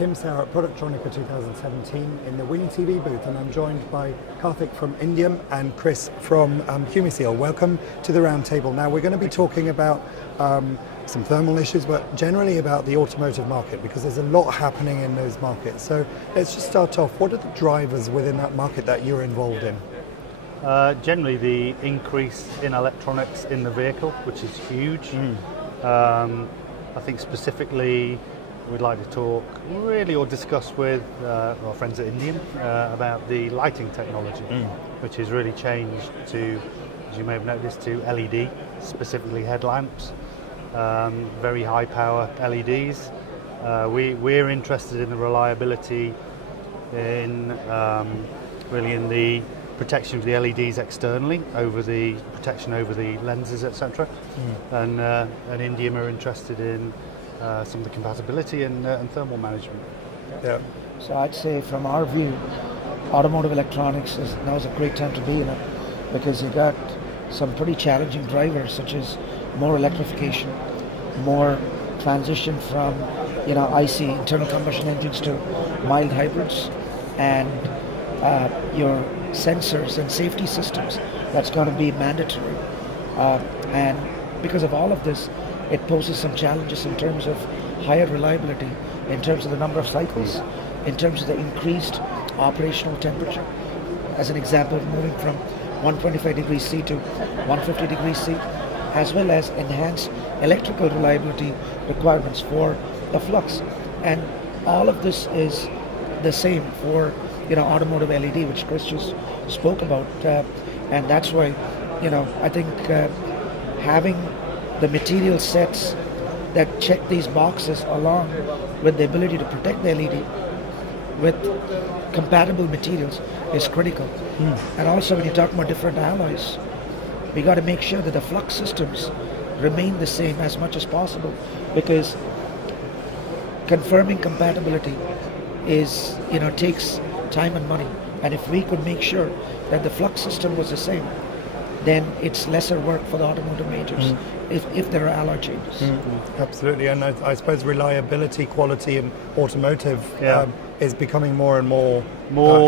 Humiseal at Productronica 2017 in the Winnie TV booth, and I'm joined by Karthik from Indium and Chris from Humiseal. Welcome to the roundtable. Now we're going to be talking about some thermal issues, but generally about the automotive market, because there's a lot happening in those markets. So let's just start off. What are the drivers within that market that you're involved in? Generally the increase in electronics in the vehicle, which is huge. I think specifically we'd like to talk really or discuss with our friends at Indium about the lighting technology, which has really changed to, as you may have noticed, to LED, specifically headlamps, very high power LEDs. We're interested in the reliability, in really in the protection of the LEDs externally, over the protection over the lenses, etc. And Indium are interested in some of the compatibility and thermal management. Yeah. So I'd say from our view, automotive electronics now is a great time to be in it, because you got some pretty challenging drivers, such as more electrification, more transition from IC, internal combustion engines, to mild hybrids, and your sensors and safety systems, that's going to be mandatory. And because of all of this, it poses some challenges in terms of higher reliability, in terms of the number of cycles, in terms of the increased operational temperature. As an example, moving from 125 degrees C to 150 degrees C, as well as enhanced electrical reliability requirements for the flux. And all of this is the same for automotive LED, which Chris just spoke about, and that's why I think having the material sets that check these boxes, along with the ability to protect the LED with compatible materials, is critical. And also, when you talk about different alloys, we got to make sure that the flux systems remain the same as much as possible, because confirming compatibility is takes time and money. And if we could make sure that the flux system was the same, then it's lesser work for the automotive majors if there are alloy changes. Absolutely, and I suppose reliability, quality in automotive is becoming more and more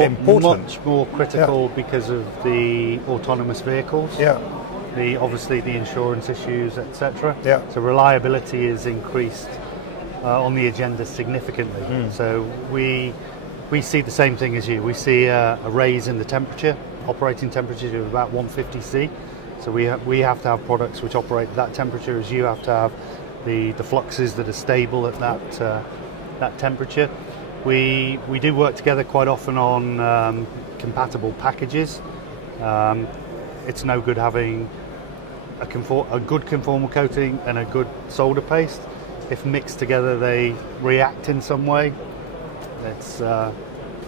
important. Much more critical because of the autonomous vehicles. Obviously the insurance issues, etc. So reliability is increased on the agenda significantly. So we see the same thing as you. We see a raise in the temperature, operating temperature to about 150 C. So we have to have products which operate at that temperature, as you have to have the fluxes that are stable at that temperature. We do work together quite often on compatible packages. It's no good having a good conformal coating and a good solder paste. If mixed together they react in some way, it's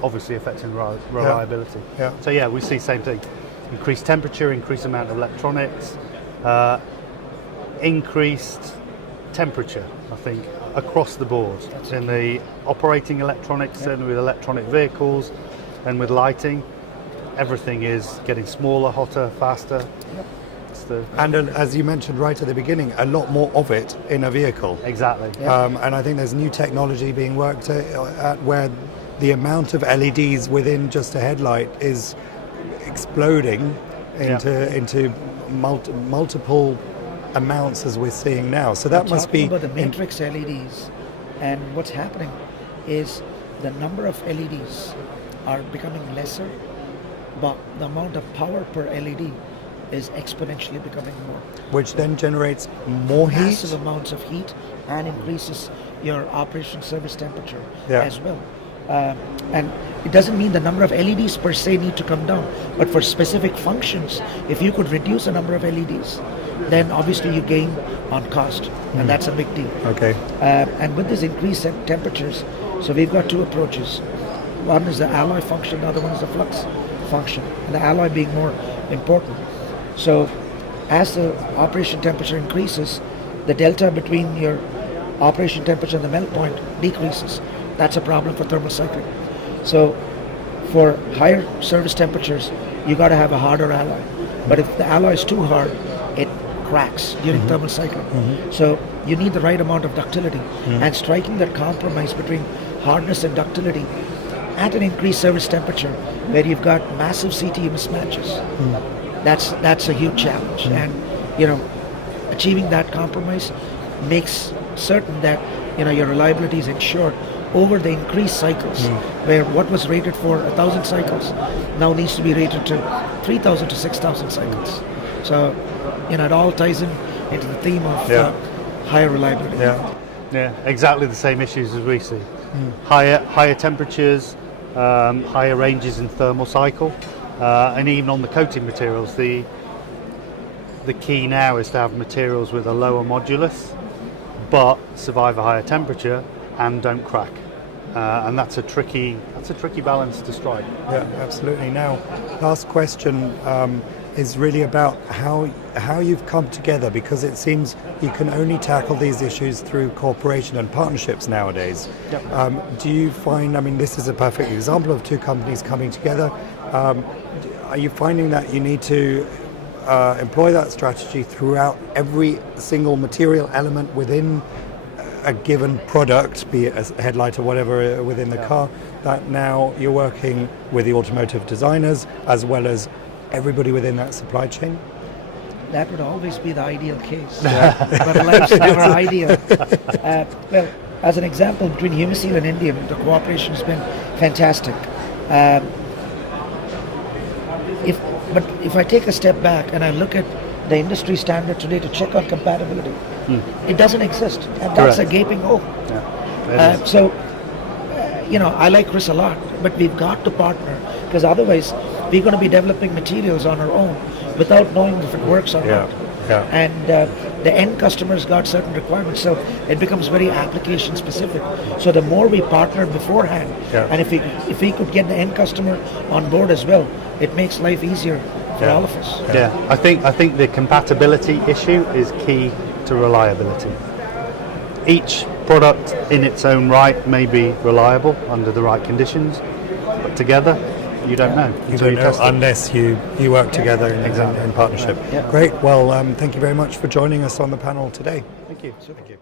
obviously affecting reliability. So we see the same thing. Increased temperature, increased amount of electronics, increased temperature, I think, across the board. In the operating electronics and with electronic vehicles and with lighting, everything is getting smaller, hotter, faster. And as you mentioned right at the beginning, a lot more of it in a vehicle. Exactly. And I think there's new technology being worked at where the amount of LEDs within just a headlight is exploding into multiple amounts, as we're seeing now. So that must be about the matrix LEDs, and what's happening is the number of LEDs are becoming lesser, but the amount of power per LED is exponentially becoming more, which then generates more heat, massive amounts of heat, and increases your operation service temperature as well. And it doesn't mean the number of LEDs per se need to come down, but for specific functions, if you could reduce the number of LEDs, then obviously you gain on cost, and that's a big deal. And with these increased temperatures, so we've got two approaches. One is the alloy function, the other one is the flux function, and the alloy being more important. So as the operation temperature increases, the delta between your operation temperature and the melt point decreases. That's a problem for thermal cycling. So for higher service temperatures, you got to have a harder alloy. But if the alloy is too hard, it cracks during thermal cycling. So you need the right amount of ductility, and striking that compromise between hardness and ductility at an increased service temperature where you've got massive CTE mismatches. That's a huge challenge. And, achieving that compromise makes certain that, your reliability is ensured over the increased cycles, where what was rated for 1,000 cycles now needs to be rated to 3,000 to 6,000 cycles. So, it all ties into the theme of higher reliability. Yeah, exactly the same issues as we see. Higher temperatures, higher ranges in thermal cycle, and even on the coating materials, the key now is to have materials with a lower modulus, but survive a higher temperature and don't crack. And that's a tricky balance to strike. Yeah, absolutely. Now, last question is really about how you've come together, because it seems you can only tackle these issues through cooperation and partnerships nowadays. Do you find, this is a perfect example of two companies coming together. Are you finding that you need to employ that strategy throughout every single material element within a given product, be it a headlight or whatever within the car, that now you're working with the automotive designers as well as everybody within that supply chain? That would always be the ideal case, but life's never ideal. Well, as an example, between Humiseal and Indium, the cooperation has been fantastic. If I take a step back and I look at the industry standard today to check on compatibility, it doesn't exist, and that's a gaping hole. I like Chris a lot, but we've got to partner, because otherwise we're going to be developing materials on our own without knowing if it works or not. And the end customer's got certain requirements, so it becomes very application specific. So the more we partner beforehand, and if we could get the end customer on board as well, it makes life easier for all of us. I think the compatibility issue is key to reliability. Each product in its own right may be reliable under the right conditions, but together you don't know. You don't know unless you work together in partnership. Great. Well, thank you very much for joining us on the panel today. Thank you. Thank you.